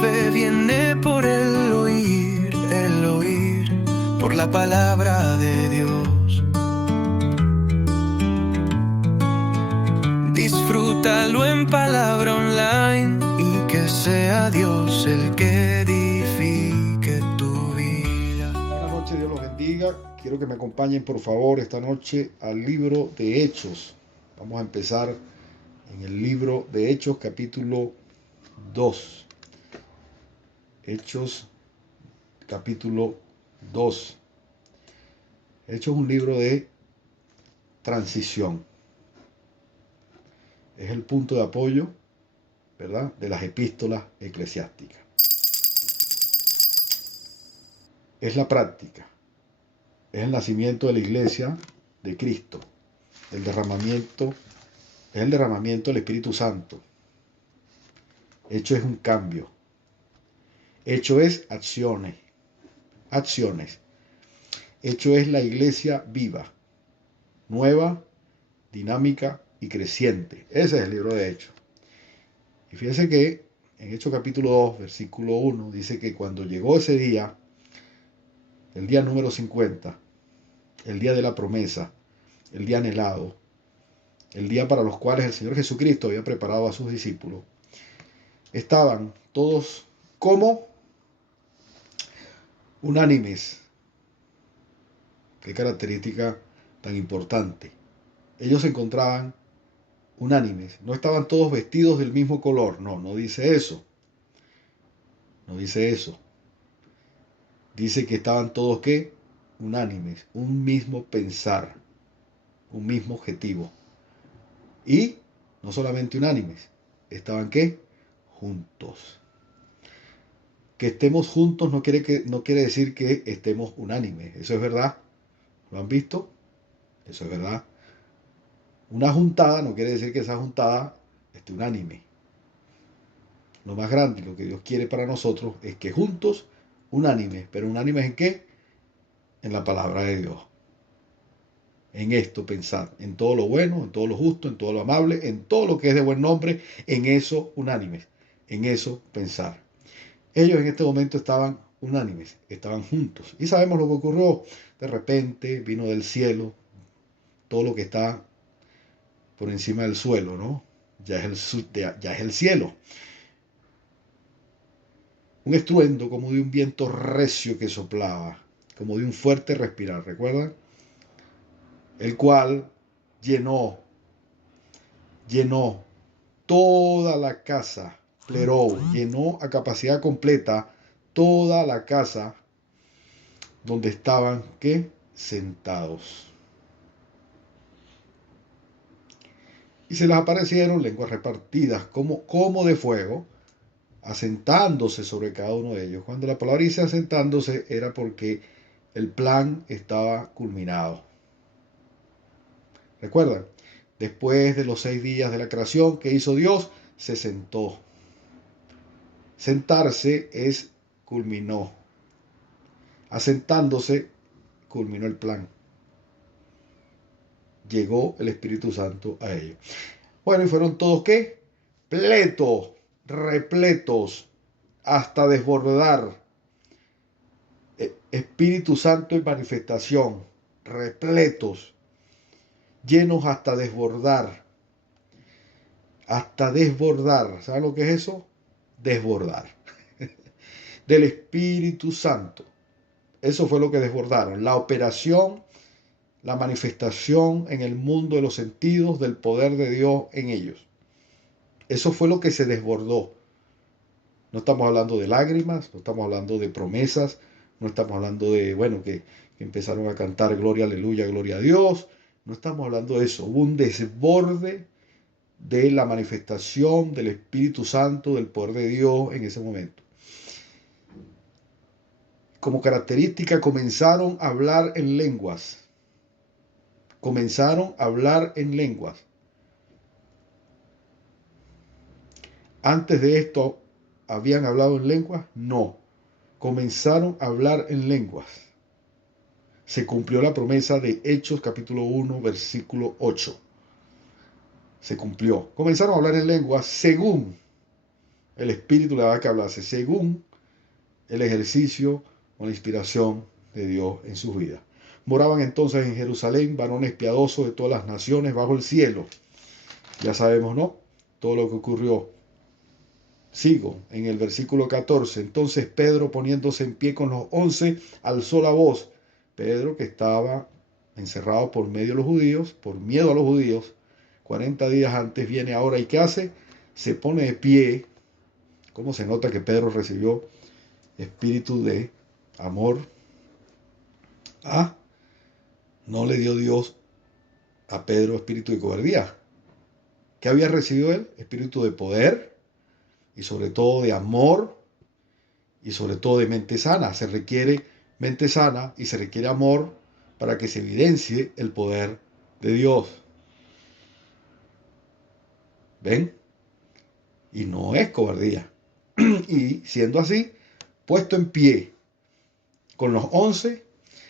fe viene por el oír, por la palabra de Dios. Disfrútalo en Palabra Online y que sea Dios el que edifique tu vida. Buenas noches, Dios los bendiga. Quiero que me acompañen por favor esta noche al libro de Hechos. Vamos a empezar en el libro de Hechos capítulo 2. Hechos capítulo 2. Hechos es un libro de transición. Es el punto de apoyo, ¿verdad?, de las epístolas eclesiásticas. Es la práctica. Es el nacimiento de la iglesia de Cristo. Es el derramamiento del Espíritu Santo. Hecho es un cambio. Hecho es acciones. Hecho es la iglesia viva, nueva, dinámica y creciente. Ese es el libro de Hechos. Y fíjense que en Hechos capítulo 2, versículo 1, dice que cuando llegó ese día, el día número 50, el día de la promesa, el día anhelado, el día para los cuales el Señor Jesucristo había preparado a sus discípulos, estaban todos como unánimes. Qué característica tan importante. Ellos se encontraban unánimes. No estaban todos vestidos del mismo color. No dice eso. No dice eso. Dice que estaban todos, ¿qué? Unánimes. Un mismo pensar. Un mismo objetivo. Y no solamente unánimes. Estaban, ¿qué? Juntos. Que estemos juntos no quiere decir que estemos unánimes. Eso es verdad. ¿Lo han visto? Eso es verdad. Una juntada no quiere decir que esa juntada esté unánime. Lo más grande, lo que Dios quiere para nosotros es que juntos, unánimes. ¿Pero unánimes en qué? En la palabra de Dios. En esto pensar. En todo lo bueno, en todo lo justo, en todo lo amable, en todo lo que es de buen nombre. En eso unánimes. En eso pensar. Ellos en este momento estaban unánimes. Estaban juntos. Y sabemos lo que ocurrió. De repente vino del cielo todo lo que está por encima del suelo, ¿no? Ya es el cielo. Un estruendo como de un viento recio que soplaba, como de un fuerte respirar, ¿recuerdan? El cual llenó toda la casa, pleró, llenó a capacidad completa toda la casa donde estaban, ¿qué? Sentados. Y se les aparecieron lenguas repartidas como de fuego, asentándose sobre cada uno de ellos. Cuando la palabra dice asentándose era porque el plan estaba culminado. ¿Recuerdan? Después de los 6 días de la creación que hizo Dios, se sentó. Sentarse es culminó. Asentándose culminó el plan. Llegó el Espíritu Santo a ellos. Bueno, y fueron todos, ¿qué? Pletos, repletos, hasta desbordar. Espíritu Santo en manifestación, repletos, llenos hasta desbordar. Hasta desbordar. ¿Saben lo que es eso? Desbordar. Del Espíritu Santo. Eso fue lo que desbordaron. La operación, la manifestación en el mundo de los sentidos del poder de Dios en ellos. Eso fue lo que se desbordó. No estamos hablando de lágrimas, no estamos hablando de promesas, no estamos hablando de, que empezaron a cantar gloria, aleluya, gloria a Dios. No estamos hablando de eso. Hubo un desborde de la manifestación del Espíritu Santo, del poder de Dios en ese momento. Como característica comenzaron a hablar en lenguas. Antes de esto, ¿habían hablado en lenguas? No. Comenzaron a hablar en lenguas. Se cumplió la promesa de Hechos capítulo 1, versículo 8. Se cumplió. Comenzaron a hablar en lenguas según El Espíritu le daba que hablase según el ejercicio o la inspiración de Dios en sus vidas. Moraban entonces en Jerusalén varones piadosos de todas las naciones bajo el cielo. Ya sabemos, ¿no? Todo lo que ocurrió. Sigo en el versículo 14. Entonces Pedro, poniéndose en pie con los 11, alzó la voz. Pedro, que estaba encerrado por medio de los judíos, por miedo a los judíos, 40 días antes, viene ahora y ¿qué hace? Se pone de pie. ¿Cómo se nota que Pedro recibió espíritu de amor? No le dio Dios a Pedro espíritu de cobardía. ¿Qué había recibido él? Espíritu de poder y sobre todo de amor y sobre todo de mente sana. Se requiere mente sana y se requiere amor para que se evidencie el poder de Dios. ¿Ven? Y no es cobardía. Y siendo así, puesto en pie con los 11,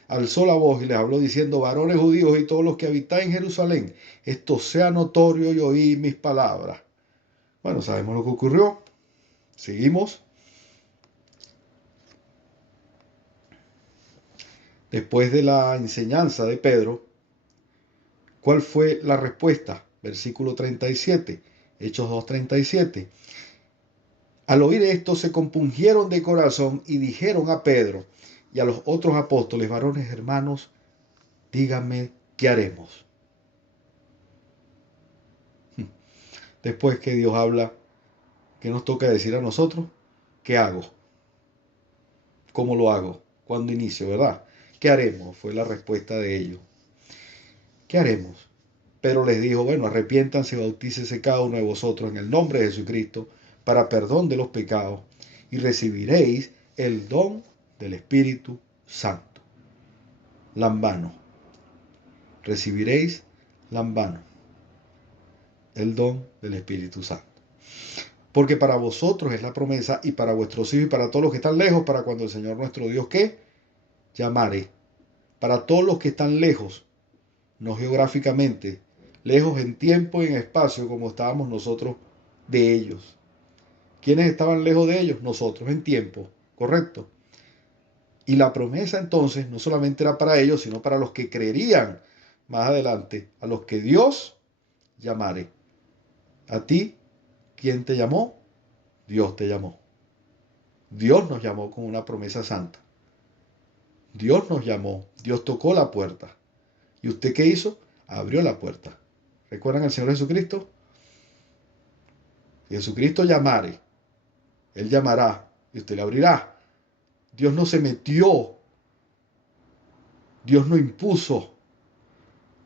alzó la voz y les habló diciendo: varones judíos y todos los que habitáis en Jerusalén, esto sea notorio y oíd mis palabras. Bueno, sabemos lo que ocurrió. Seguimos. Después de la enseñanza de Pedro, ¿cuál fue la respuesta? Versículo 37, Hechos 2:37. Al oír esto se compungieron de corazón y dijeron a Pedro y a los otros apóstoles: varones hermanos, díganme qué haremos. Después que Dios habla, ¿qué nos toca decir a nosotros? ¿Qué hago? ¿Cómo lo hago? ¿Cuándo inicio, verdad? ¿Qué haremos? Fue la respuesta de ellos. ¿Qué haremos? Pero les dijo: bueno, arrepiéntanse y bautícese cada uno de vosotros en el nombre de Jesucristo para perdón de los pecados y recibiréis el don del Espíritu Santo. Lambano. Recibiréis lambano. El don del Espíritu Santo. Porque para vosotros es la promesa y para vuestros hijos y para todos los que están lejos, para cuando el Señor nuestro Dios, ¿qué? Llamare. Para todos los que están lejos, no geográficamente, lejos en tiempo y en espacio como estábamos nosotros de ellos. ¿Quiénes estaban lejos de ellos? Nosotros en tiempo, ¿correcto? Y la promesa entonces no solamente era para ellos, sino para los que creerían más adelante, a los que Dios llamare. A ti, ¿quién te llamó? Dios te llamó. Dios nos llamó con una promesa santa. Dios nos llamó, Dios tocó la puerta. ¿Y usted qué hizo? Abrió la puerta. ¿Recuerdan al Señor Jesucristo? Jesucristo llamare, Él llamará y usted le abrirá. Dios no se metió, Dios no impuso,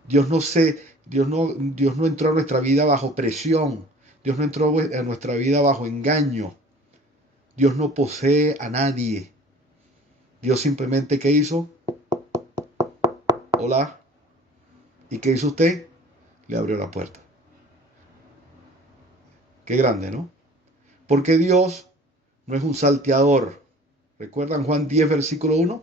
Dios no entró a nuestra vida bajo presión, Dios no entró a nuestra vida bajo engaño, Dios no posee a nadie. Dios simplemente, ¿qué hizo? Hola. ¿Y qué hizo usted? Le abrió la puerta. Qué grande, ¿no? Porque Dios no es un salteador. ¿Recuerdan Juan 10, versículo 1?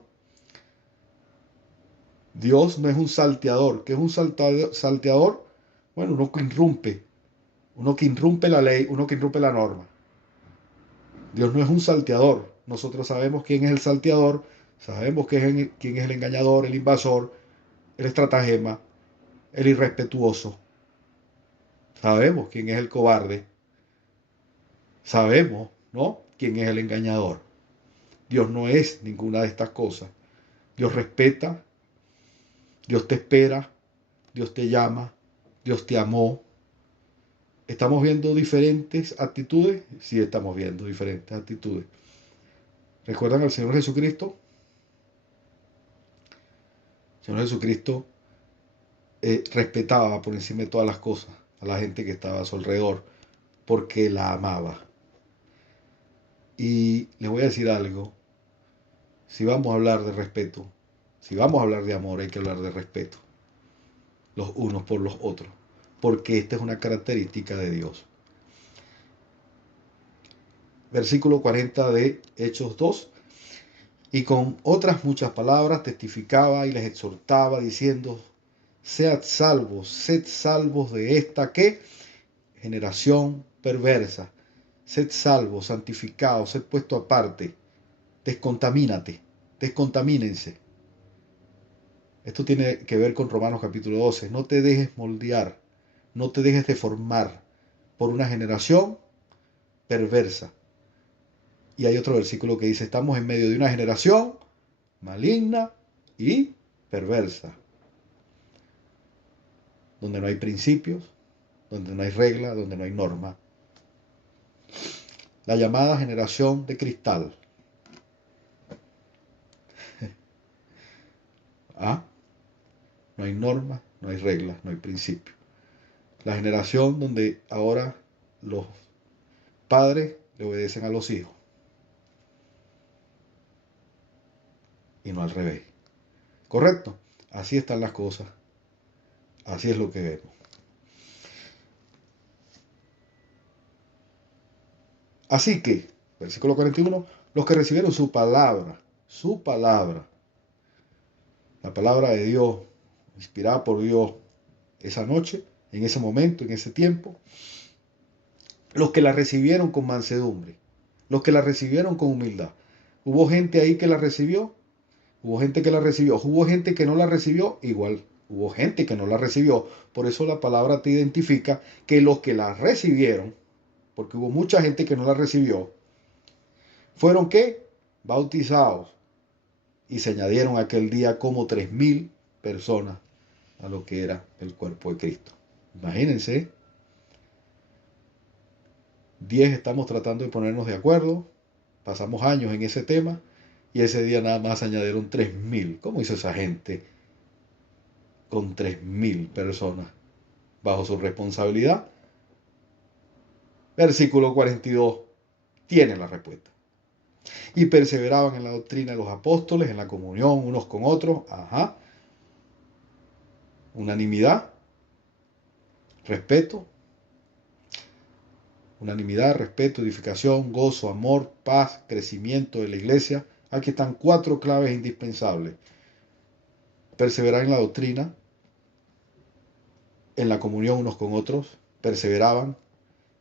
Dios no es un salteador. ¿Qué es un salteador? Bueno, uno que irrumpe la ley, uno que irrumpe la norma. Dios no es un salteador. Nosotros sabemos quién es el salteador, sabemos quién es el engañador, el invasor, el estratagema, el irrespetuoso. Sabemos quién es el cobarde. Sabemos, ¿no?, quién es el engañador. Dios no es ninguna de estas cosas. Dios respeta, Dios te espera, Dios te llama, Dios te amó. ¿Estamos viendo diferentes actitudes? Sí, estamos viendo diferentes actitudes. ¿Recuerdan al Señor Jesucristo? El Señor Jesucristo respetaba por encima de todas las cosas a la gente que estaba a su alrededor, porque la amaba. Y les voy a decir algo: si vamos a hablar de respeto, si vamos a hablar de amor, hay que hablar de respeto, los unos por los otros, porque esta es una característica de Dios. Versículo 40 de Hechos 2. Y con otras muchas palabras testificaba y les exhortaba diciendo: sed salvos de esta ¿qué? Generación perversa. sed salvo, santificado, sed puesto aparte, descontamínense. Esto tiene que ver con Romanos capítulo 12. No te dejes moldear, no te dejes deformar por una generación perversa. Y hay otro versículo que dice, estamos en medio de una generación maligna y perversa, donde no hay principios, donde no hay regla, donde no hay norma. La llamada generación de cristal. ¿Ah? No hay norma, no hay regla, no hay principio. La generación donde ahora los padres le obedecen a los hijos y no al revés. ¿Correcto? Así están las cosas. Así es lo que vemos. Así que, versículo 41, los que recibieron su palabra, la palabra de Dios, inspirada por Dios esa noche, en ese momento, en ese tiempo, los que la recibieron con mansedumbre, los que la recibieron con humildad. Hubo gente ahí que la recibió, hubo gente que la recibió, hubo gente que no la recibió, igual. Hubo gente que no la recibió, por eso la palabra te identifica que los que la recibieron, porque hubo mucha gente que no la recibió, fueron ¿qué? Bautizados. Y se añadieron aquel día como 3.000 personas a lo que era el cuerpo de Cristo. Imagínense, 10 estamos tratando de ponernos de acuerdo, pasamos años en ese tema, y ese día nada más se añadieron 3.000. ¿Cómo hizo esa gente con 3.000 personas bajo su responsabilidad? Versículo 42 tiene la respuesta. Y perseveraban en la doctrina de los apóstoles, en la comunión unos con otros. Unanimidad, respeto. Unanimidad, respeto, edificación, gozo, amor, paz, crecimiento de la iglesia. Aquí están 4 claves indispensables. Perseverar en la doctrina, en la comunión unos con otros. Perseveraban.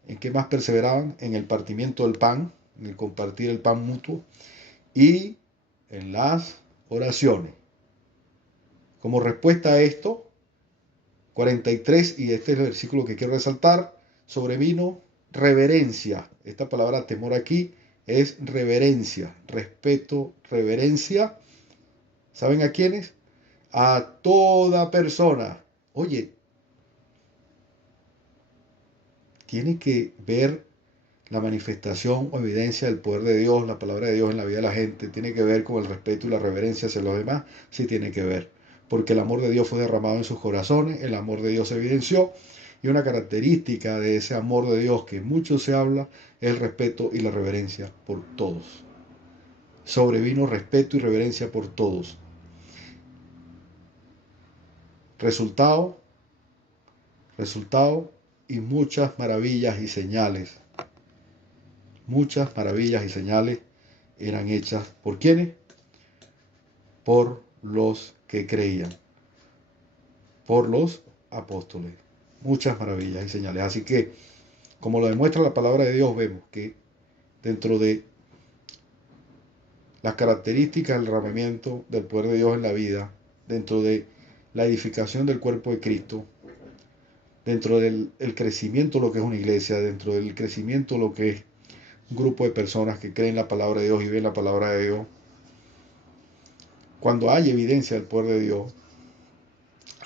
¿En qué más perseveraban? En el partimiento del pan, en el compartir el pan mutuo y en las oraciones. Como respuesta a esto, 43, y este es el versículo que quiero resaltar, sobrevino reverencia. Esta palabra temor aquí es reverencia, respeto, reverencia. ¿Saben a quiénes? A toda persona. Oye, tiene que ver la manifestación o evidencia del poder de Dios, la palabra de Dios en la vida de la gente, tiene que ver con el respeto y la reverencia hacia los demás, sí tiene que ver, porque el amor de Dios fue derramado en sus corazones, el amor de Dios se evidenció, y una característica de ese amor de Dios que mucho se habla es el respeto y la reverencia por todos. Sobrevino respeto y reverencia por todos. Resultado y muchas maravillas y señales. Muchas maravillas y señales eran hechas ¿por quiénes? Por los que creían, por los apóstoles. Muchas maravillas y señales. Así que, como lo demuestra la palabra de Dios, vemos que dentro de las características del derramamiento del poder de Dios en la vida, dentro de la edificación del cuerpo de Cristo, dentro del crecimiento de lo que es una iglesia, dentro del crecimiento de lo que es un grupo de personas que creen la palabra de Dios y ven la palabra de Dios, cuando hay evidencia del poder de Dios,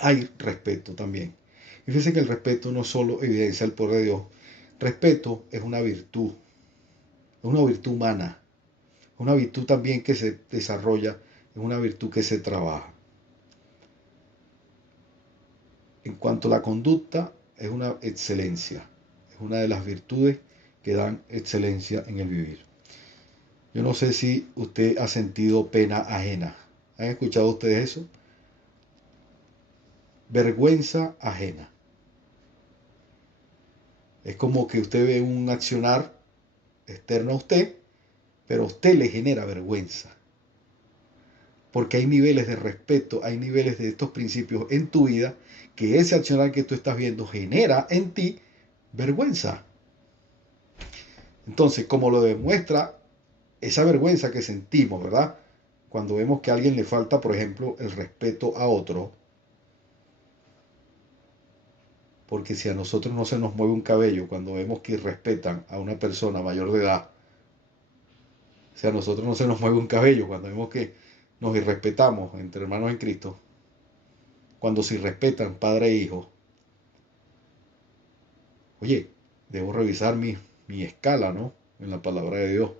hay respeto también. Y fíjense que el respeto no solo evidencia el poder de Dios, respeto es una virtud humana, una virtud también que se desarrolla, es una virtud que se trabaja. En cuanto a la conducta, es una excelencia, es una de las virtudes que dan excelencia en el vivir. Yo no sé si usted ha sentido pena ajena. ¿Han escuchado ustedes eso? Vergüenza ajena. Es como que usted ve un accionar externo a usted, pero a usted le genera vergüenza. Porque hay niveles de respeto, hay niveles de estos principios en tu vida, que ese accionar que tú estás viendo genera en ti vergüenza. Entonces, como lo demuestra esa vergüenza que sentimos, ¿verdad? Cuando vemos que a alguien le falta, por ejemplo, el respeto a otro, porque si a nosotros no se nos mueve un cabello cuando vemos que irrespetan a una persona mayor de edad, si a nosotros no se nos mueve un cabello cuando vemos que nos irrespetamos entre hermanos en Cristo, cuando se irrespetan padre e hijo, oye, debo revisar mi escala, ¿no? En la palabra de Dios.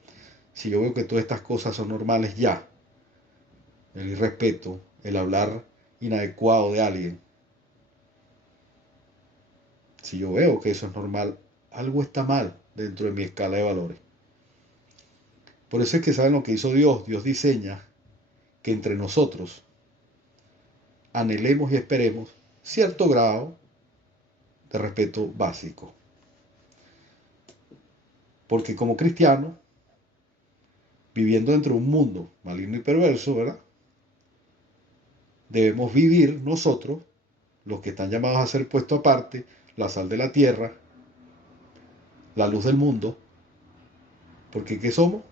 Si yo veo que todas estas cosas son normales ya, el irrespeto, el hablar inadecuado de alguien, si yo veo que eso es normal, algo está mal dentro de mi escala de valores. Por eso es que saben lo que hizo Dios. Dios diseña que entre nosotros anhelemos y esperemos cierto grado de respeto básico. Porque como cristianos, viviendo dentro de un mundo maligno y perverso, ¿verdad? Debemos vivir nosotros, los que están llamados a ser puestos aparte, la sal de la tierra, la luz del mundo. Porque ¿qué somos?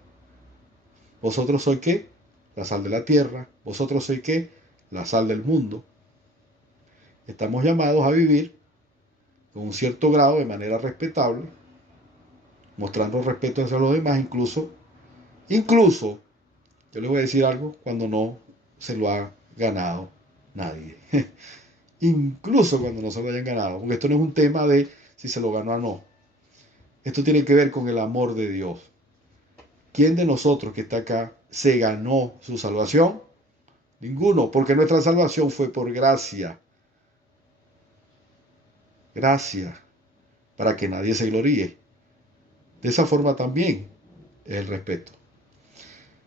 ¿Vosotros sois qué? La sal de la tierra. ¿Vosotros sois qué? La sal del mundo. Estamos llamados a vivir con un cierto grado de manera respetable, mostrando respeto hacia los demás, incluso, yo les voy a decir algo, cuando no se lo ha ganado nadie. Incluso cuando no se lo hayan ganado, porque esto no es un tema de si se lo ganó o no. Esto tiene que ver con el amor de Dios. ¿Quién de nosotros que está acá se ganó su salvación? Ninguno, porque nuestra salvación fue por gracia. Gracia, para que nadie se gloríe. De esa forma también es el respeto.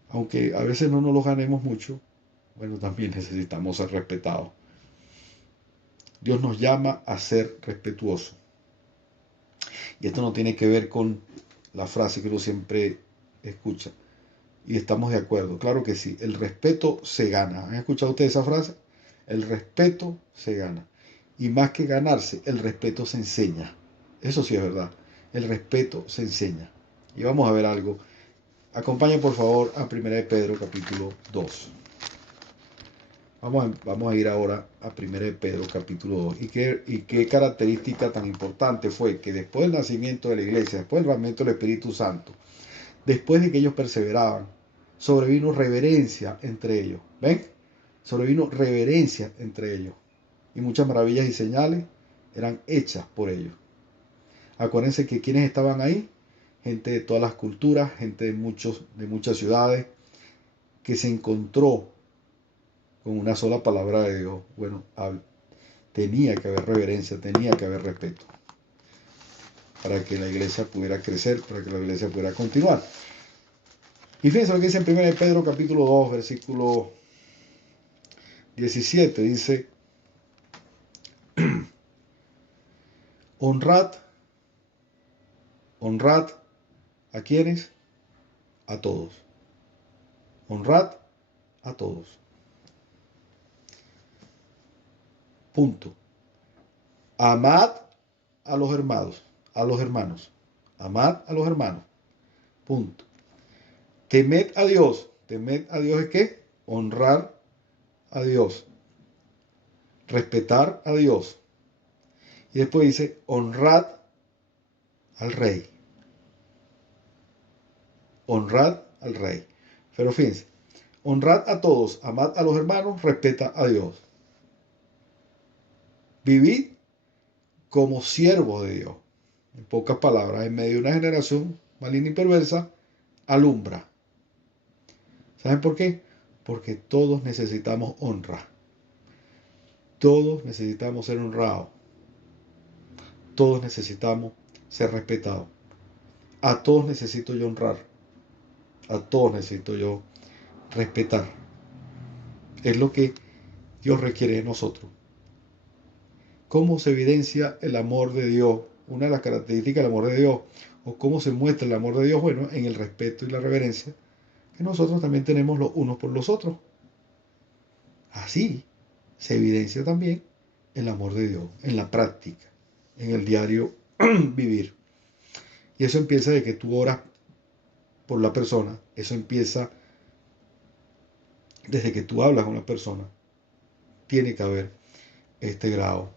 Aunque a veces no nos lo ganemos mucho, bueno, también necesitamos ser respetados. Dios nos llama a ser respetuosos. Y esto no tiene que ver con la frase que uno siempre escucha. Y estamos de acuerdo, claro que sí, el respeto se gana. ¿Han escuchado ustedes esa frase? El respeto se gana. Y más que ganarse, el respeto se enseña. Eso sí es verdad. El respeto se enseña. Y vamos a ver algo. Acompañen por favor a 1 de Pedro capítulo 2. Vamos a ir ahora a 1 de Pedro capítulo 2. ¿Y qué característica tan importante fue que después del nacimiento de la iglesia, después del nacimiento del Espíritu Santo, después de que ellos perseveraban, sobrevino reverencia entre ellos? ¿Ven? Sobrevino reverencia entre ellos. Y muchas maravillas y señales eran hechas por ellos. Acuérdense que quienes estaban ahí, gente de todas las culturas, gente de muchas ciudades, que se encontró con una sola palabra de Dios. Bueno, tenía que haber reverencia, tenía que haber respeto, para que la iglesia pudiera crecer, para que la iglesia pudiera continuar. Y fíjense lo que dice en 1 de Pedro capítulo 2, versículo 17, dice: honrad, ¿a quiénes? A todos. Honrad a todos. Punto. Amad a los hermanos, amad a los hermanos. Punto. Temed a Dios. Temed a Dios es qué? Honrar a Dios. Respetar a Dios. Y después dice, honrad al rey. Honrad al rey. Pero fíjense, honrad a todos, amad a los hermanos, respeta a Dios. Vivid como siervos de Dios. En pocas palabras, en medio de una generación maligna y perversa, alumbra. ¿Saben por qué? Porque todos necesitamos honra. Todos necesitamos ser honrados. Todos necesitamos ser respetados. A todos necesito yo honrar. A todos necesito yo respetar. Es lo que Dios requiere de nosotros. ¿Cómo se evidencia el amor de Dios? Una de las características del amor de Dios, o cómo se muestra el amor de Dios, bueno, en el respeto y la reverencia que nosotros también tenemos los unos por los otros. Así se evidencia también el amor de Dios en la práctica, en el diario vivir. Y eso empieza de que tú oras por la persona. Eso empieza desde que tú hablas con la persona. Tiene que haber este grado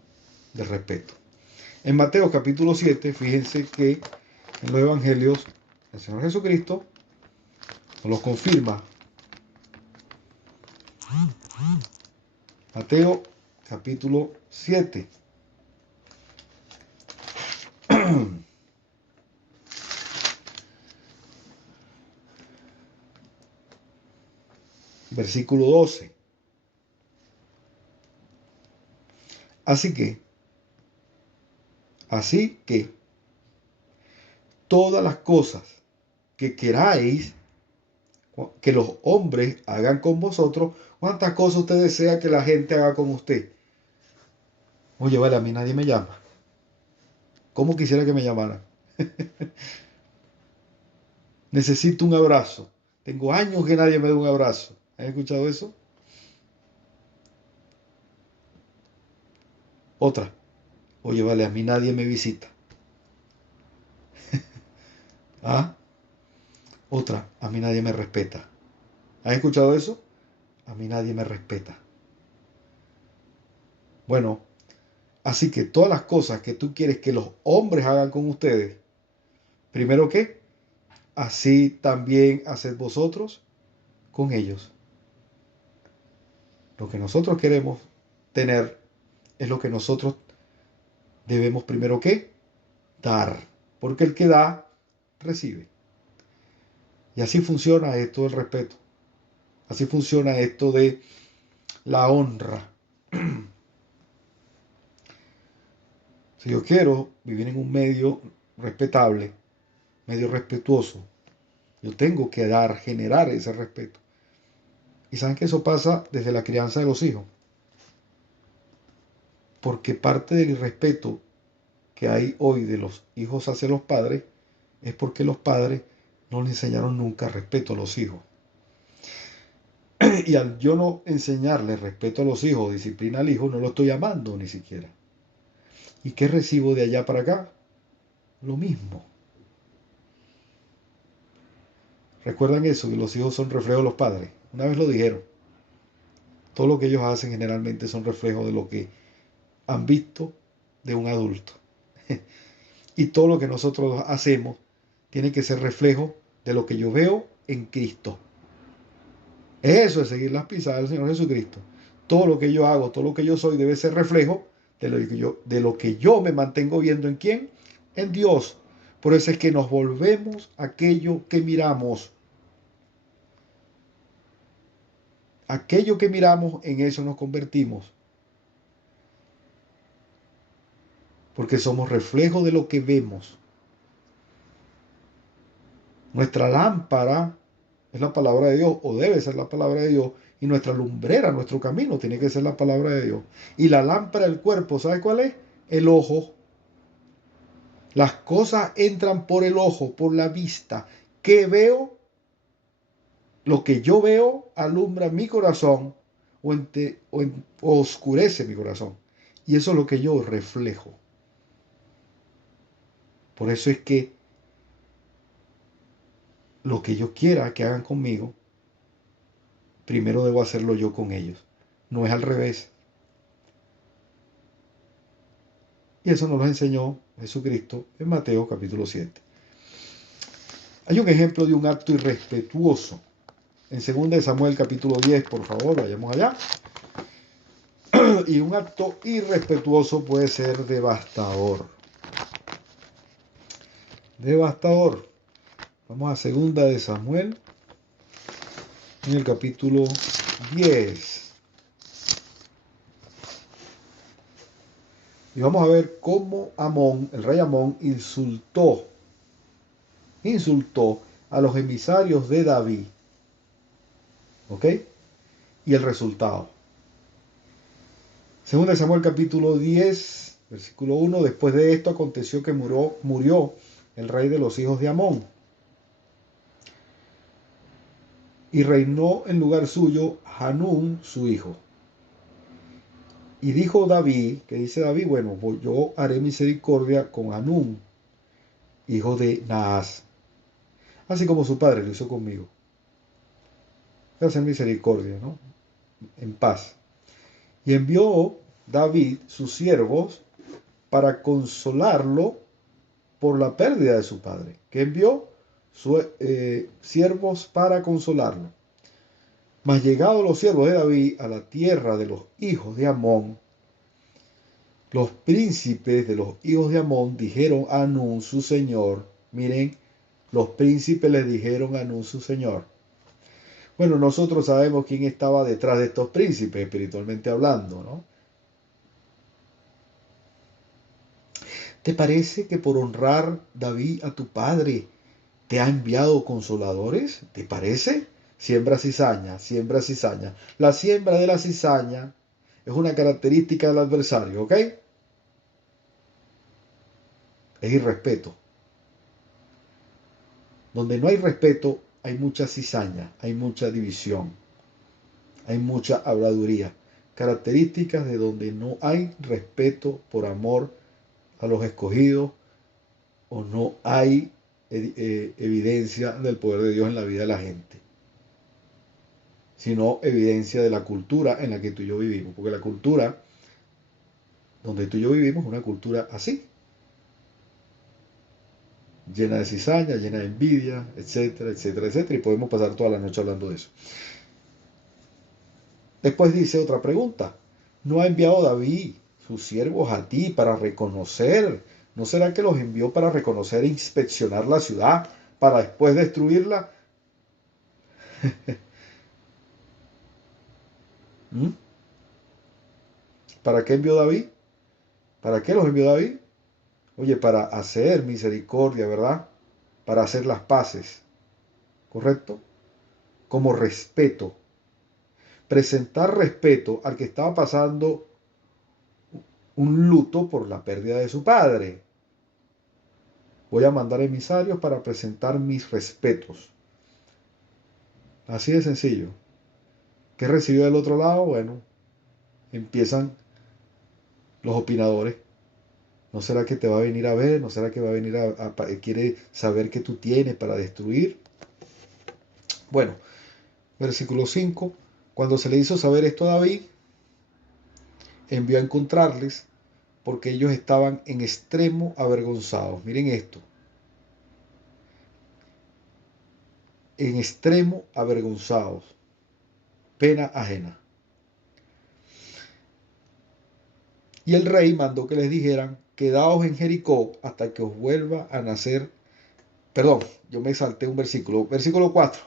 de respeto. En Mateo capítulo 7, fíjense que en los evangelios el Señor Jesucristo nos los confirma. Mateo capítulo 7. Versículo 12. Así que todas las cosas que queráis que los hombres hagan con vosotros, ¿cuántas cosas usted desea que la gente haga con usted? Oye, vale, a mí nadie me llama. ¿Cómo quisiera que me llamaran? Necesito un abrazo. Tengo años que nadie me da un abrazo. ¿Has escuchado eso? Otra. Oye, vale, a mí nadie me visita. ¿Ah? Otra. A mí nadie me respeta. ¿Has escuchado eso? A mí nadie me respeta. Bueno, así que todas las cosas que tú quieres que los hombres hagan con ustedes, primero que, así también haced vosotros con ellos. Lo que nosotros queremos tener es lo que nosotros debemos primero que dar, porque el que da, recibe. Y así funciona esto del respeto. Así funciona esto de la honra. Si yo quiero vivir en un medio respetable, medio respetuoso, yo tengo que generar ese respeto. Y saben que eso pasa desde la crianza de los hijos. Porque parte del irrespeto que hay hoy de los hijos hacia los padres es porque los padres no le enseñaron nunca respeto a los hijos. Y al yo no enseñarle respeto a los hijos, disciplina al hijo, no lo estoy amando ni siquiera. ¿Y qué recibo de allá para acá? Lo mismo. ¿Recuerdan eso? Que los hijos son reflejos de los padres. Una vez lo dijeron. Todo lo que ellos hacen generalmente son reflejos de lo que han visto de un adulto. Y todo lo que nosotros hacemos tiene que ser reflejo de lo que yo veo en Cristo. Eso es seguir las pisadas del Señor Jesucristo. Todo lo que yo hago, todo lo que yo soy debe ser reflejo de lo que yo me mantengo viendo en quién, en Dios. Por eso es que nos volvemos aquello que miramos. Aquello que miramos, en eso nos convertimos. Porque somos reflejo de lo que vemos. Nuestra lámpara es la palabra de Dios, o debe ser la palabra de Dios, y nuestra lumbrera, nuestro camino, tiene que ser la palabra de Dios. Y la lámpara del cuerpo, ¿sabe cuál es? El ojo. Las cosas entran por el ojo, por la vista. ¿Qué veo? Lo que yo veo alumbra mi corazón o oscurece mi corazón. Y eso es lo que yo reflejo. Por eso es que lo que yo quiera que hagan conmigo, primero debo hacerlo yo con ellos. No es al revés. Y eso nos lo enseñó Jesucristo en Mateo capítulo 7. Hay un ejemplo de un acto irrespetuoso. En 2 Samuel capítulo 10, por favor, vayamos allá. Y un acto irrespetuoso puede ser devastador. Devastador. Vamos a 2 Samuel, en el capítulo 10. Y vamos a ver cómo Amón, el rey Amón, insultó a los emisarios de David. ¿Ok? Y el resultado. 2 Samuel capítulo 10, versículo 1. Después de esto aconteció que murió el rey de los hijos de Amón. Y reinó en lugar suyo Hanún, su hijo. Y dijo David, que dice David, bueno, yo haré misericordia con Hanún, hijo de Naas, así como su padre lo hizo conmigo. Hacer misericordia, ¿no? En paz. Y envió David sus siervos para consolarlo por la pérdida de su padre. Que envió sus siervos para consolarlo. Mas llegados los siervos de David a la tierra de los hijos de Amón, los príncipes de los hijos de Amón dijeron a Anún su señor, miren, los príncipes le dijeron a Anún su señor. Bueno, nosotros sabemos quién estaba detrás de estos príncipes, espiritualmente hablando, ¿no? ¿Te parece que por honrar David a tu padre te ha enviado consoladores? ¿Te parece? Siembra cizaña, siembra cizaña. La siembra de la cizaña es una característica del adversario, ¿ok? Es irrespeto. Donde no hay respeto, hay mucha cizaña, hay mucha división, hay mucha habladuría. Características de donde no hay respeto por amor a los escogidos o no hay evidencia del poder de Dios en la vida de la gente, sino evidencia de la cultura en la que tú y yo vivimos, porque la cultura donde tú y yo vivimos es una cultura así, llena de cizaña, llena de envidia, etcétera, etcétera, etcétera, y podemos pasar toda la noche hablando de eso. Después dice otra pregunta, ¿no ha enviado David sus siervos a ti para reconocer? ¿No será que los envió para reconocer e inspeccionar la ciudad para después destruirla? ¿Mm? ¿Para qué envió David? ¿Para qué los envió David? Oye, para hacer misericordia, ¿verdad? Para hacer las paces, ¿correcto? Como respeto. Presentar respeto al que estaba pasando un luto por la pérdida de su padre. Voy a mandar emisarios para presentar mis respetos. Así de sencillo. ¿Qué recibió del otro lado? Bueno, empiezan los opinadores. ¿No será que te va a venir a ver? ¿No será que va a venir quiere saber qué tú tienes para destruir? Bueno, versículo 5. Cuando se le hizo saber esto a David, envió a encontrarles porque ellos estaban en extremo avergonzados. Miren esto. En extremo avergonzados. Pena ajena. Y el rey mandó que les dijeran, quedaos en Jericó hasta que os vuelva a nacer. Perdón, yo me salté un versículo. Versículo 4.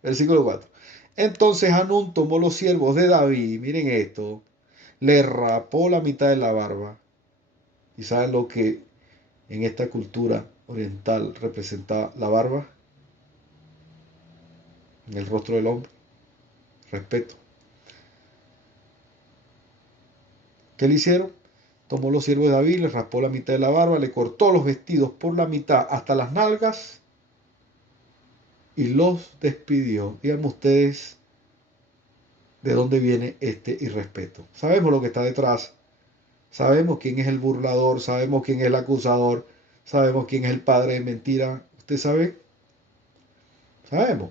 Versículo 4. Entonces Hanún tomó los siervos de David, miren esto, le rapó la mitad de la barba. ¿Y saben lo que en esta cultura oriental representa la barba? En el rostro del hombre. Respeto. ¿Qué le hicieron? Tomó los siervos de David, le raspó la mitad de la barba, le cortó los vestidos por la mitad hasta las nalgas y los despidió. Díganme ustedes de dónde viene este irrespeto. Sabemos lo que está detrás. Sabemos quién es el burlador, sabemos quién es el acusador, sabemos quién es el padre de mentira. ¿Usted sabe? Sabemos.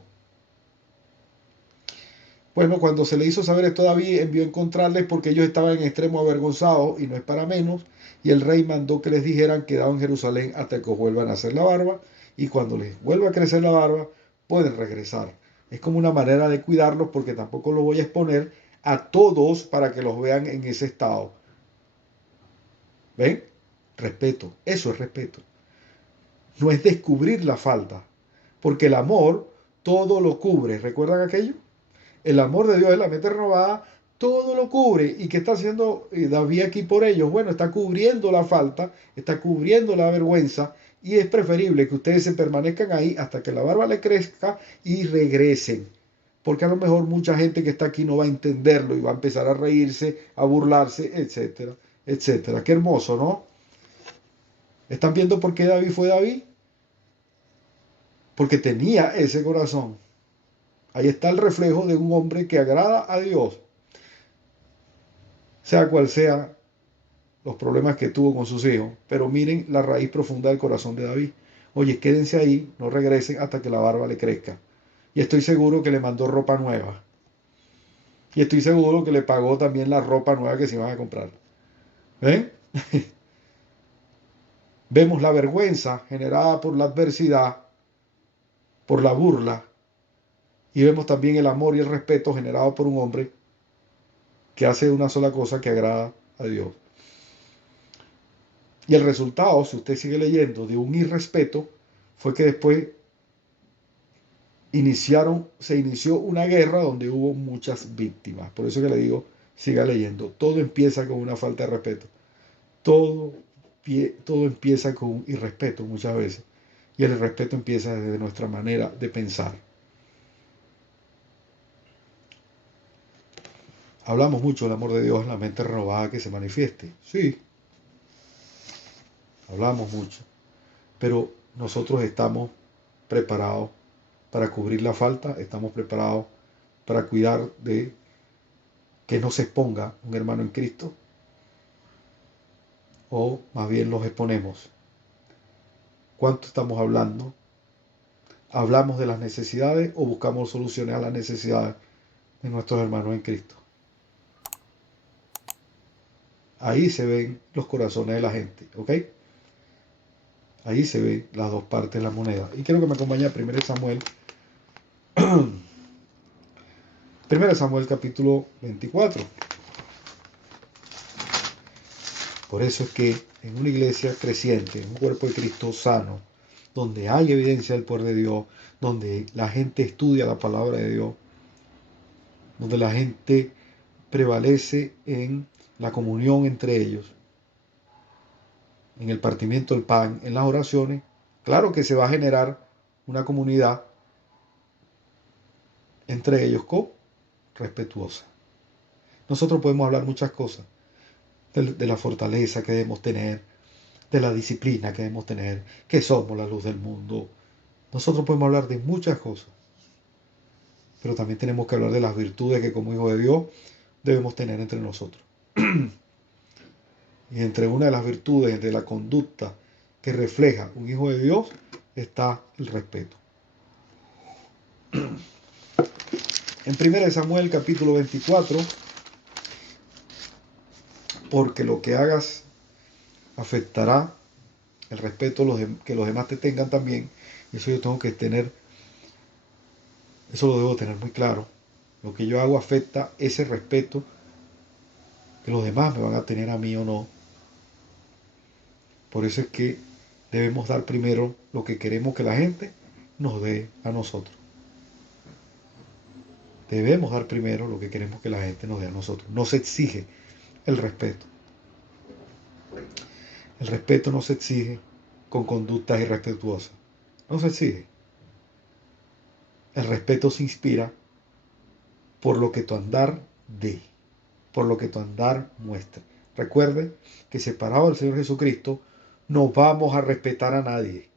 Bueno, cuando se le hizo saber esto a David, envió a encontrarles porque ellos estaban en extremo avergonzados y no es para menos. Y el rey mandó que les dijeran quedado en Jerusalén hasta que os vuelvan a hacer la barba. Y cuando les vuelva a crecer la barba, pueden regresar. Es como una manera de cuidarlos porque tampoco los voy a exponer a todos para que los vean en ese estado. ¿Ven? Respeto. Eso es respeto. No es descubrir la falta. Porque el amor todo lo cubre. ¿Recuerdan aquello? El amor de Dios es la mente renovada, todo lo cubre. ¿Y qué está haciendo David aquí por ellos? Bueno, está cubriendo la falta, está cubriendo la vergüenza y es preferible que ustedes se permanezcan ahí hasta que la barba le crezca y regresen. Porque a lo mejor mucha gente que está aquí no va a entenderlo y va a empezar a reírse, a burlarse, etcétera, etcétera. Qué hermoso, ¿no? ¿Están viendo por qué David fue David? Porque tenía ese corazón. Ahí está el reflejo de un hombre que agrada a Dios, sea cual sea los problemas que tuvo con sus hijos, pero miren la raíz profunda del corazón de David. Oye, quédense ahí, no regresen hasta que la barba le crezca. Y estoy seguro que le mandó ropa nueva. Y estoy seguro que le pagó también la ropa nueva que se iban a comprar. ¿Ven? Vemos la vergüenza generada por la adversidad, por la burla, y vemos también el amor y el respeto generado por un hombre que hace una sola cosa que agrada a Dios. Y el resultado, si usted sigue leyendo, de un irrespeto, fue que después se inició una guerra donde hubo muchas víctimas. Por eso que le digo, siga leyendo. Todo empieza con una falta de respeto. Todo empieza con un irrespeto muchas veces. Y el irrespeto empieza desde nuestra manera de pensar. Hablamos mucho del amor de Dios en la mente renovada que se manifieste. Sí. Hablamos mucho. Pero nosotros estamos preparados para cubrir la falta, estamos preparados para cuidar de que no se exponga un hermano en Cristo, o más bien los exponemos. ¿Cuánto estamos hablando? ¿Hablamos de las necesidades o buscamos soluciones a las necesidades de nuestros hermanos en Cristo? Ahí se ven los corazones de la gente, ¿ok? Ahí se ven las dos partes de la moneda. Y quiero que me acompañe a 1 Samuel. 1 Samuel capítulo 24. Por eso es que en una iglesia creciente, en un cuerpo de Cristo sano, donde hay evidencia del poder de Dios, donde la gente estudia la palabra de Dios, donde la gente prevalece en la comunión entre ellos, en el partimiento del pan, en las oraciones, claro que se va a generar una comunidad entre ellos respetuosa. Nosotros podemos hablar muchas cosas, de la fortaleza que debemos tener, de la disciplina que debemos tener, que somos la luz del mundo. Nosotros podemos hablar de muchas cosas, pero también tenemos que hablar de las virtudes que como hijos de Dios debemos tener entre nosotros. Y entre una de las virtudes de la conducta que refleja un hijo de Dios está el respeto. En 1 Samuel capítulo 24, porque lo que hagas afectará el respeto que los demás te tengan también. Eso yo tengo que tener, eso lo debo tener muy claro. Lo que yo hago afecta ese respeto que los demás me van a tener a mí o no. Por eso es que debemos dar primero lo que queremos que la gente nos dé a nosotros. Debemos dar primero lo que queremos que la gente nos dé a nosotros. No se exige el respeto. El respeto no se exige con conductas irrespetuosas. No se exige. El respeto se inspira por lo que tu andar dé, por lo que tu andar muestre. Recuerde que separados del Señor Jesucristo no vamos a respetar a nadie,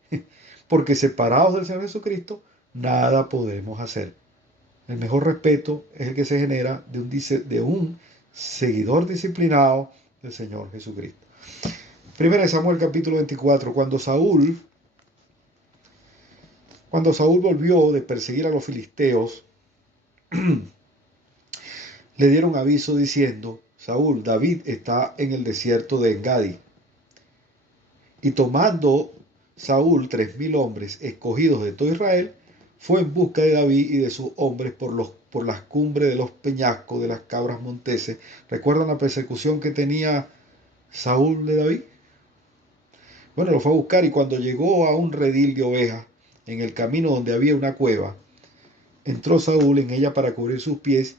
porque separados del Señor Jesucristo nada podemos hacer. El mejor respeto es el que se genera de un seguidor disciplinado del Señor Jesucristo. 1 Samuel capítulo 24, cuando Saúl volvió de perseguir a los filisteos, le dieron aviso diciendo: Saúl, David está en el desierto de Engadi. Y tomando Saúl 3,000 hombres escogidos de todo Israel, fue en busca de David y de sus hombres por las cumbres de los peñascos de las cabras monteses. ¿Recuerdan la persecución que tenía Saúl de David? Bueno, lo fue a buscar, y cuando llegó a un redil de ovejas, en el camino donde había una cueva, entró Saúl en ella para cubrir sus pies,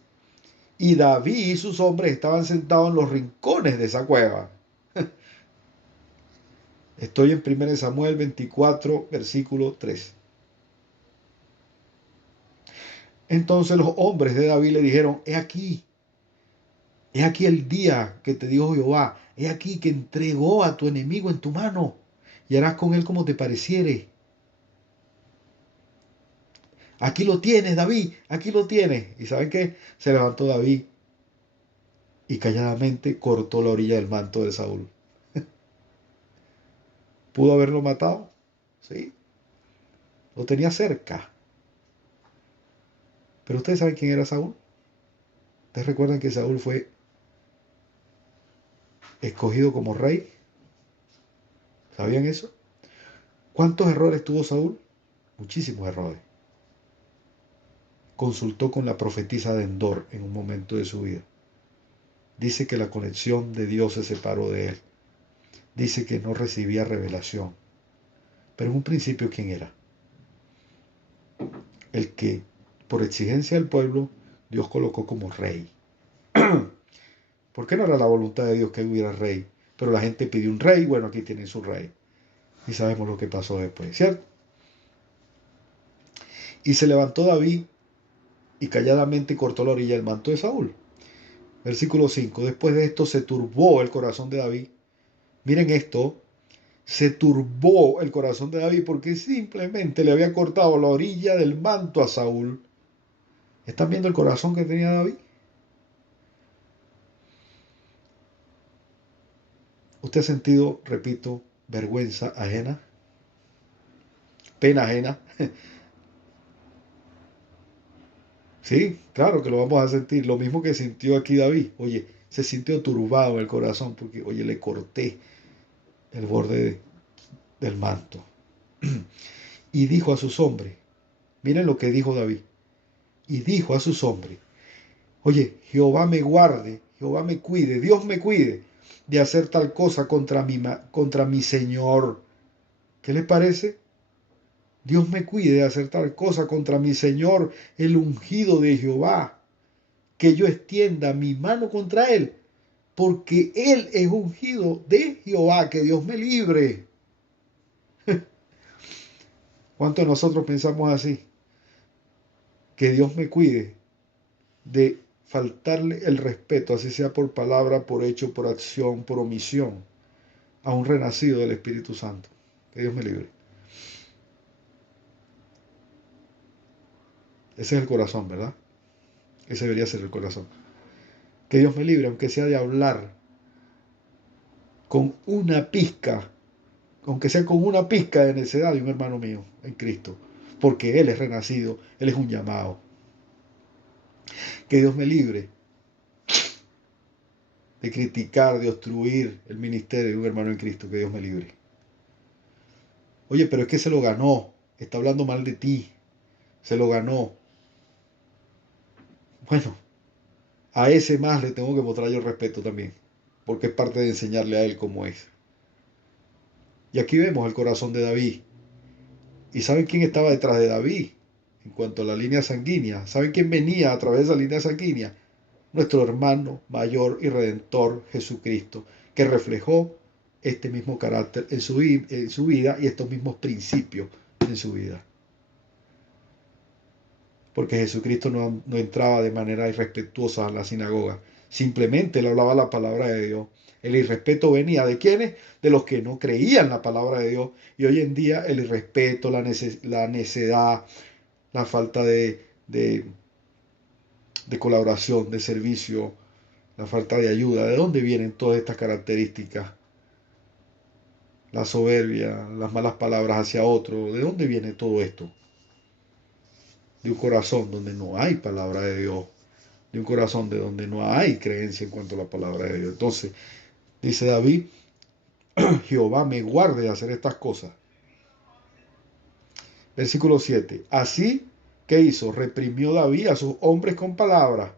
y David y sus hombres estaban sentados en los rincones de esa cueva. Estoy en 1 Samuel 24, versículo 3. Entonces los hombres de David le dijeron: he aquí el día que te dijo Jehová, he aquí que entregó a tu enemigo en tu mano, y harás con él como te pareciere. Aquí lo tienes, David, aquí lo tienes. ¿Y saben qué? Se levantó David y calladamente cortó la orilla del manto de Saúl. ¿Pudo haberlo matado? Sí, lo tenía cerca. Pero ustedes saben quién era Saúl. ¿Ustedes recuerdan que Saúl fue escogido como rey? ¿Sabían eso? ¿Cuántos errores tuvo Saúl? Muchísimos errores. Consultó con la profetisa de Endor en un momento de su vida. Dice que la conexión de Dios se separó de él. Dice que no recibía revelación. Pero en un principio, ¿quién era? El que, por exigencia del pueblo, Dios colocó como rey. ¿Por qué no era la voluntad de Dios que hubiera rey? Pero la gente pidió un rey, bueno, aquí tienen su rey. Y sabemos lo que pasó después, ¿cierto? Y se levantó David y calladamente cortó la orilla del manto de Saúl. Versículo 5. Después de esto se turbó el corazón de David. Miren esto. Se turbó el corazón de David porque simplemente le había cortado la orilla del manto a Saúl. ¿Están viendo el corazón que tenía David? ¿Usted ha sentido, repito, vergüenza ajena? ¿Pena ajena? Sí, claro que lo vamos a sentir. Lo mismo que sintió aquí David. Oye, se sintió turbado el corazón porque, oye, le corté el borde del manto. Y dijo a sus hombres, miren lo que dijo David. Y dijo a sus hombres, oye, Jehová me guarde, Jehová me cuide, Dios me cuide de hacer tal cosa contra mi Señor. ¿Qué les parece? Dios me cuide de hacer tal cosa contra mi Señor, el ungido de Jehová, que yo extienda mi mano contra él, porque él es ungido de Jehová, que Dios me libre. ¿Cuántos de nosotros pensamos así? Que Dios me cuide de faltarle el respeto, así sea por palabra, por hecho, por acción, por omisión, a un renacido del Espíritu Santo. Que Dios me libre. Ese es el corazón, ¿verdad? Ese debería ser el corazón. Que Dios me libre, aunque sea de hablar con una pizca, aunque sea con una pizca de necedad de un hermano mío en Cristo, porque Él es renacido, Él es un llamado. Que Dios me libre de criticar, de obstruir el ministerio de un hermano en Cristo, que Dios me libre. Oye, pero es que se lo ganó, está hablando mal de ti, se lo ganó. Bueno, a ese más le tengo que mostrar yo respeto también, porque es parte de enseñarle a él cómo es. Y aquí vemos el corazón de David. ¿Y saben quién estaba detrás de David? En cuanto a la línea sanguínea, ¿saben quién venía a través de esa línea sanguínea? Nuestro hermano mayor y redentor Jesucristo, que reflejó este mismo carácter en su vida y estos mismos principios en su vida. Porque Jesucristo no entraba de manera irrespetuosa a la sinagoga, simplemente le hablaba la palabra de Dios. El irrespeto venía de quiénes? De los que no creían la palabra de Dios. Y hoy en día el irrespeto, la necedad, la falta de colaboración, de servicio, la falta de ayuda. ¿De dónde vienen todas estas características? La soberbia, las malas palabras hacia otro. ¿De dónde viene todo esto? De un corazón donde no hay palabra de Dios. De un corazón de donde no hay creencia en cuanto a la palabra de Dios. Entonces, dice David, Jehová me guarde de hacer estas cosas. Versículo 7. Así que hizo, reprimió David a sus hombres con palabras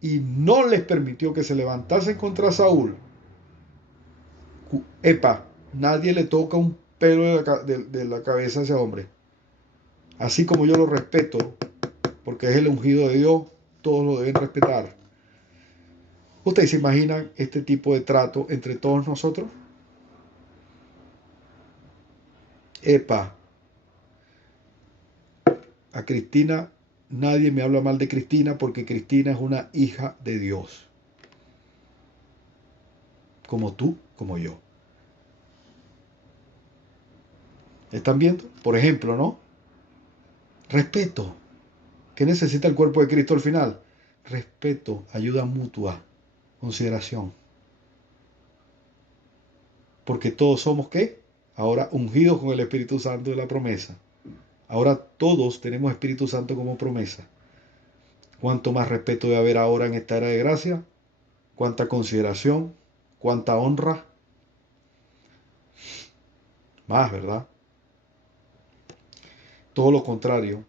y no les permitió que se levantasen contra Saúl. Epa, nadie le toca un pelo de la cabeza a ese hombre. Así como yo lo respeto, porque es el ungido de Dios, todos lo deben respetar. ¿Ustedes se imaginan este tipo de trato entre todos nosotros? Epa, a Cristina, nadie me habla mal de Cristina porque Cristina es una hija de Dios. Como tú, como yo. ¿Están viendo? Por ejemplo, ¿no? Respeto. ¿Qué necesita el cuerpo de Cristo al final? Respeto, ayuda mutua, consideración. Porque todos somos, ¿qué? ahora ungidos con el Espíritu Santo de la promesa. Ahora todos tenemos Espíritu Santo como promesa. ¿Cuánto más respeto debe haber ahora en esta era de gracia? ¿Cuánta consideración? ¿Cuánta honra? Más, ¿verdad? Todo lo contrario.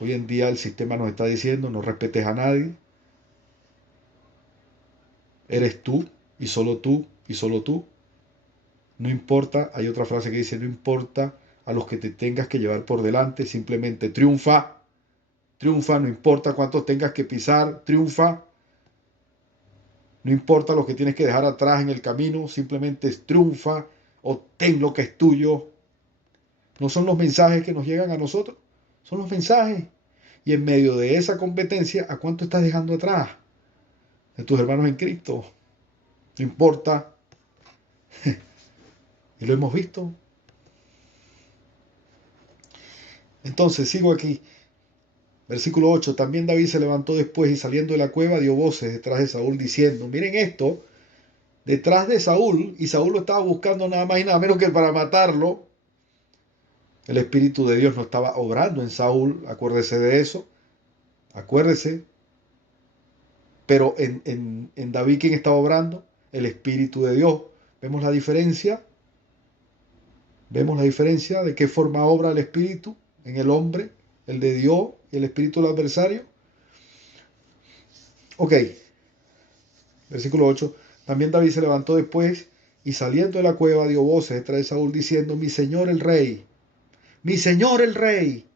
Hoy en día el sistema nos está diciendo no respetes a nadie. Eres tú y solo tú y solo tú. No importa, hay otra frase que dice, no importa a los que te tengas que llevar por delante, simplemente triunfa. Triunfa, no importa cuántos tengas que pisar, triunfa. No importa lo que tienes que dejar atrás en el camino, simplemente triunfa, obtén lo que es tuyo. No son los mensajes que nos llegan a nosotros, son los mensajes. Y en medio de esa competencia, ¿a cuánto estás dejando atrás? De tus hermanos en Cristo. No importa. Y lo hemos visto. Entonces, sigo aquí. Versículo 8. También David se levantó después y saliendo de la cueva dio voces detrás de Saúl diciendo, miren esto, detrás de Saúl, y Saúl lo estaba buscando nada más y nada menos que para matarlo. El Espíritu de Dios no estaba obrando en Saúl, acuérdese de eso, acuérdese. Pero en David, ¿quién estaba obrando? El Espíritu de Dios. ¿Vemos la diferencia? ¿Vemos la diferencia de qué forma obra el Espíritu en el hombre, el de Dios y el Espíritu del adversario? Ok, versículo 8. También David se levantó después y saliendo de la cueva dio voces detrás de Saúl diciendo, mi señor el rey, mi señor el rey.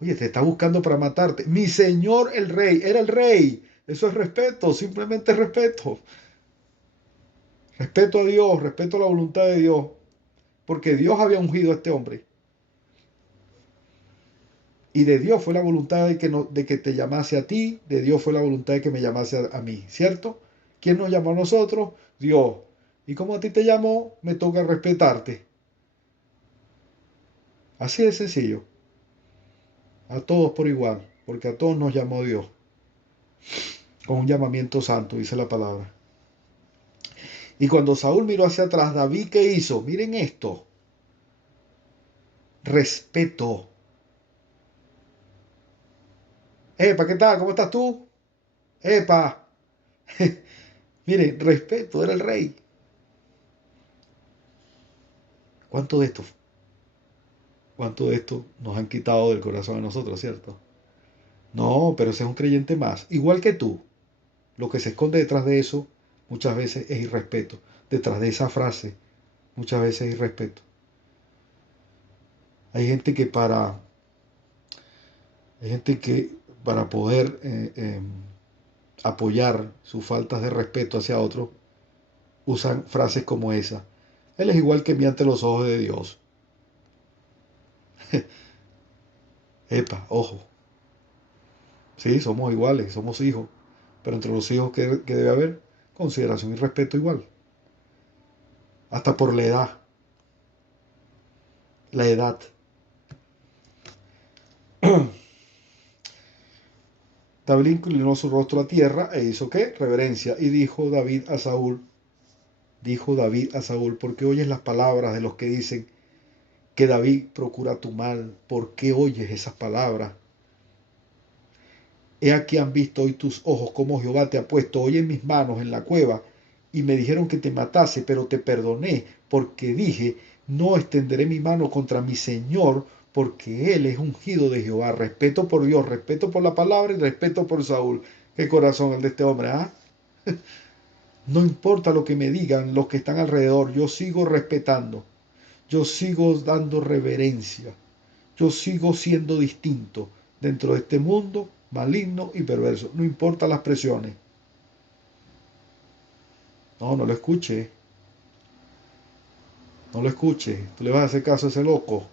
Oye, te está buscando para matarte. Mi señor el rey, era el rey. Eso es respeto, simplemente respeto. Respeto a Dios, respeto a la voluntad de Dios. Porque Dios había ungido a este hombre. Y de Dios fue la voluntad de que te llamase a ti, de Dios fue la voluntad de que me llamase a mí, ¿cierto? ¿Quién nos llamó a nosotros? Dios. Y como a ti te llamó, me toca respetarte. Así de sencillo. A todos por igual, porque a todos nos llamó Dios. Con un llamamiento santo, dice la palabra. Y cuando Saúl miró hacia atrás, David, ¿qué hizo? Miren esto. Respeto. Epa, ¿qué tal? ¿Cómo estás tú? Epa. Miren, respeto, era el rey. ¿Cuánto de esto nos han quitado del corazón de nosotros, cierto? No, pero ese es un creyente más. Igual que tú. Lo que se esconde detrás de eso muchas veces es irrespeto. Detrás de esa frase muchas veces es irrespeto. Hay gente que para poder apoyar sus faltas de respeto hacia otros, usan frases como esa. Él es igual que mí ante los ojos de Dios. Epa, ojo. Sí, somos iguales, somos hijos. Pero entre los hijos que debe haber consideración y respeto igual. Hasta por la edad. La edad. David inclinó su rostro a tierra e hizo ¿qué? Reverencia. Y dijo David a Saúl, ¿por qué oyes las palabras de los que dicen que David procura tu mal? ¿Por qué oyes esas palabras? He aquí han visto hoy tus ojos cómo Jehová te ha puesto hoy en mis manos en la cueva, y me dijeron que te matase, pero te perdoné, porque dije, no extenderé mi mano contra mi Señor, porque Él es ungido de Jehová. Respeto por Dios, respeto por la palabra y respeto por Saúl. Qué corazón el de este hombre, ¿ah? No importa lo que me digan los que están alrededor, yo sigo respetando, yo sigo dando reverencia, yo sigo siendo distinto dentro de este mundo maligno y perverso. No importa las presiones. No lo escuche. No lo escuche. Tú le vas a hacer caso a ese loco.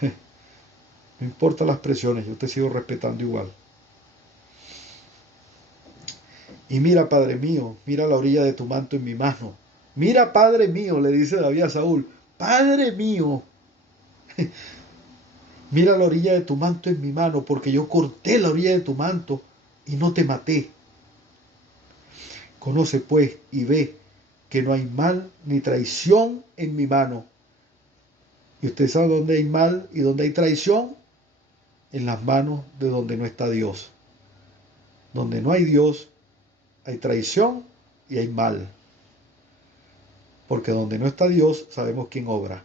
No importa las presiones, yo te sigo respetando igual. Y mira, Padre mío, mira la orilla de tu manto en mi mano. Mira, Padre mío, le dice David a Saúl. Padre mío. Mira la orilla de tu manto en mi mano, porque yo corté la orilla de tu manto y no te maté. Conoce pues y ve que no hay mal ni traición en mi mano. Y usted sabe dónde hay mal y dónde hay traición, en las manos de donde no está Dios. Donde no hay Dios, hay traición y hay mal. Porque donde no está Dios, sabemos quién obra.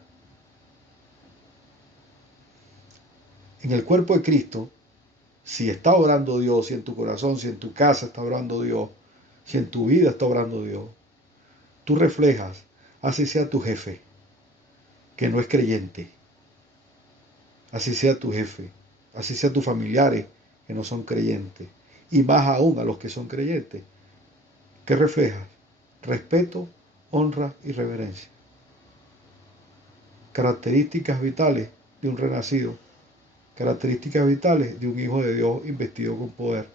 En el cuerpo de Cristo, si está obrando Dios, si en tu corazón, si en tu casa está obrando Dios, si en tu vida está obrando Dios, tú reflejas, así sea tu jefe, que no es creyente, así sea tu jefe, así sea tus familiares, que no son creyentes, y más aún a los que son creyentes. ¿Qué reflejas? Respeto, honra y reverencia. Características vitales de un renacido, características vitales de un hijo de Dios investido con poder.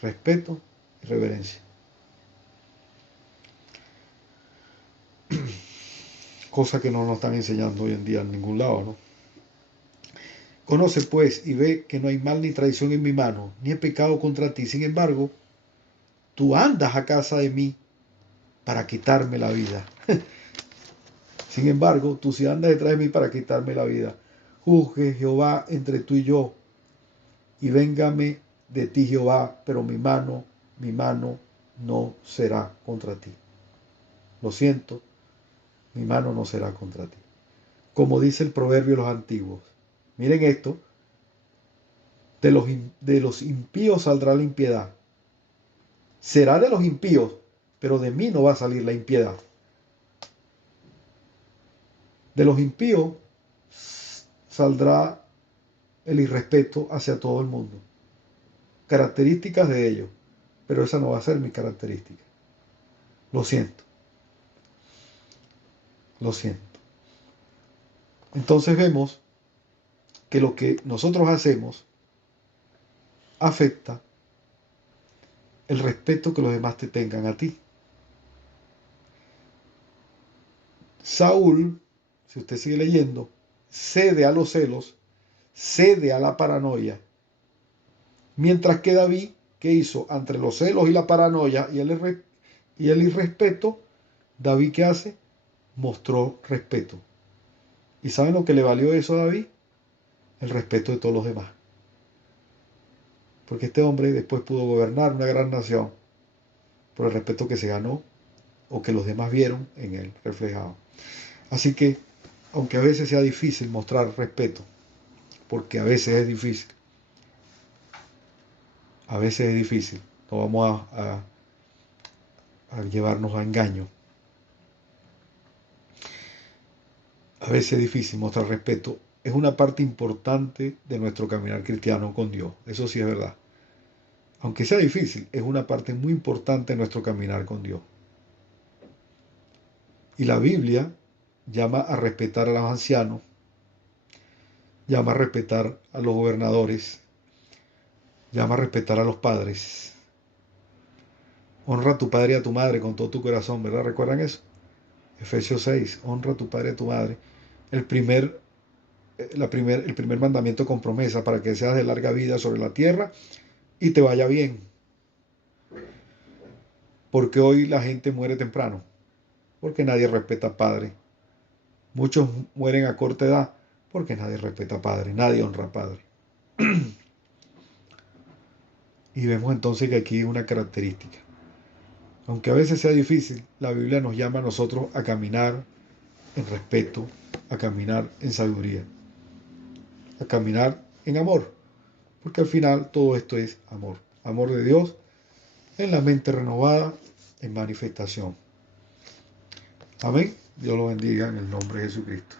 Respeto y reverencia. Cosa que no nos están enseñando hoy en día en ningún lado, ¿no? Conoce pues y ve que no hay mal ni traición en mi mano, ni he pecado contra ti. Sin embargo, tú andas a casa de mí para quitarme la vida. Sin embargo, tú sí andas detrás de mí para quitarme la vida. Juzgue Jehová entre tú y yo, y véngame de ti Jehová, pero mi mano no será contra ti. Lo siento, mi mano no será contra ti. Como dice el proverbio de los antiguos. Miren esto, de los impíos saldrá la impiedad. Será de los impíos, pero de mí no va a salir la impiedad. De los impíos saldrá el irrespeto hacia todo el mundo. Características de ellos, pero esa no va a ser mi característica. Lo siento. Lo siento. Entonces vemos que lo que nosotros hacemos afecta el respeto que los demás te tengan a ti. Saúl, si usted sigue leyendo, cede a los celos, cede a la paranoia, mientras que David, ¿qué hizo? Entre los celos y la paranoia y el irrespeto, David, ¿qué hace? Mostró respeto. ¿Y saben lo que le valió eso a David? El respeto de todos los demás. Porque este hombre después pudo gobernar una gran nación por el respeto que se ganó o que los demás vieron en él reflejado. Así que, aunque a veces sea difícil mostrar respeto, porque a veces es difícil, no vamos a llevarnos a engaño. A veces es difícil mostrar respeto. Es una parte importante de nuestro caminar cristiano con Dios. Eso sí es verdad. Aunque sea difícil, es una parte muy importante de nuestro caminar con Dios. Y la Biblia llama a respetar a los ancianos, llama a respetar a los gobernadores, llama a respetar a los padres. Honra a tu padre y a tu madre con todo tu corazón, ¿verdad? ¿Recuerdan eso? Efesios 6, honra a tu padre y a tu madre. El primer mandamiento con promesa para que seas de larga vida sobre la tierra y te vaya bien. Porque hoy la gente muere temprano, porque nadie respeta a padre. Muchos mueren a corta edad porque nadie respeta a padre, nadie honra a padre. Y vemos entonces que aquí hay una característica. Aunque a veces sea difícil, la Biblia nos llama a nosotros a caminar en respeto, a caminar en sabiduría, a caminar en amor, porque al final todo esto es amor. Amor de Dios en la mente renovada, en manifestación. Amén. Dios lo bendiga en el nombre de Jesucristo.